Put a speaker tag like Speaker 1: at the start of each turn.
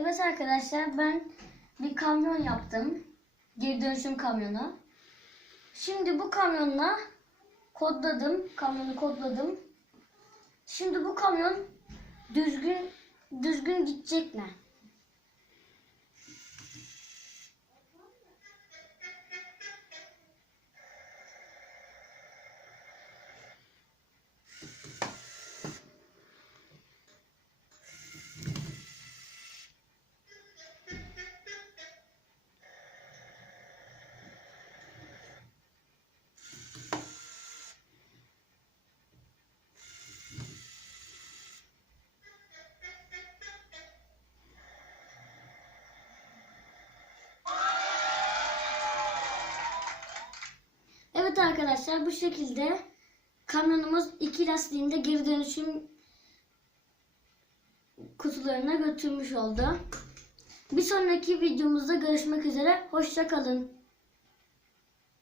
Speaker 1: Evet arkadaşlar ben bir kamyon yaptım. Geri dönüşüm kamyonu. Şimdi bu kamyonla kodladım. Kamyonu kodladım. Şimdi bu kamyon düzgün düzgün gidecek mi? Evet arkadaşlar bu şekilde kamyonumuz iki lastiğinde geri dönüşüm kutularına götürmüş oldu. Bir sonraki videomuzda görüşmek üzere. Hoşça kalın.